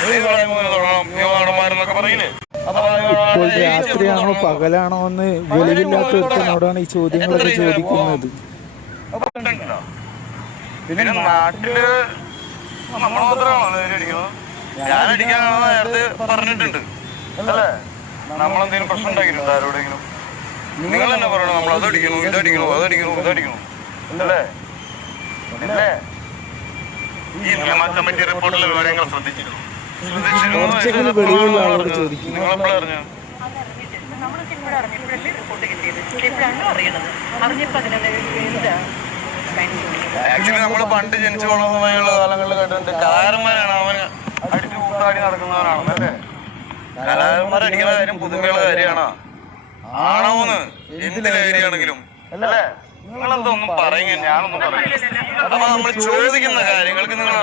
ഇപ്പോൾ രാത്രിയാണോ പകലാണോ എന്ന് വെളിവില്ലാത്ത ഒരുത്തനോടാണ് ഈ ചോദ്യങ്ങളൊക്കെ ചോദിക്കുന്നത്. പിന്നെ നാട്ടില് നമ്മള് മാത്രമാണോ അടിക്കുന്നത്? ഞാനടിക്കാനാണോ നേരത്തെ പറഞ്ഞിട്ടുണ്ട് അല്ലേ? നമ്മളെന്തെങ്കിലും പ്രശ്നം ഉണ്ടാക്കിയിട്ടുണ്ട് ആരോടെങ്കിലും? നിങ്ങൾ തന്നെ പറയണം നമ്മൾ അതടിക്കണു ഇതടിക്കണു അതടിക്കണു ഇതടിക്കണു അല്ലേ? അല്ലേ? ഈ നിയമ കമ്മിറ്റി റിപ്പോർട്ടിലെ വിവരങ്ങൾ ശ്രദ്ധിച്ചിരുന്നു. വെളിവുള്ള ആളോട് ചോദിക്കും. നിങ്ങളെപ്പോഴാ അറിഞ്ഞു? ആക്ച്വലി നമ്മള് പണ്ട് ജനിച്ചു വളർന്നതായുള്ള കാലങ്ങളിൽ കേട്ടിട്ടുണ്ട് കലാകാരന്മാരാണ് അവന് അടിച്ചു കൂത്താടി നടക്കുന്നവനാണ് അല്ലേ? കലാകാരന്മാർ അടിക്കുന്ന കാര്യം പുതുമയുള്ള കാര്യമാണോ? ആണോന്ന് എന്ത് കാര്യമാണെങ്കിലും അല്ലേ? നിങ്ങളെന്തൊന്നും പറയുക ഞാനൊന്നും പറയും. അപ്പൊ നമ്മൾ ചോദിക്കുന്ന കാര്യങ്ങൾക്ക് നിങ്ങൾ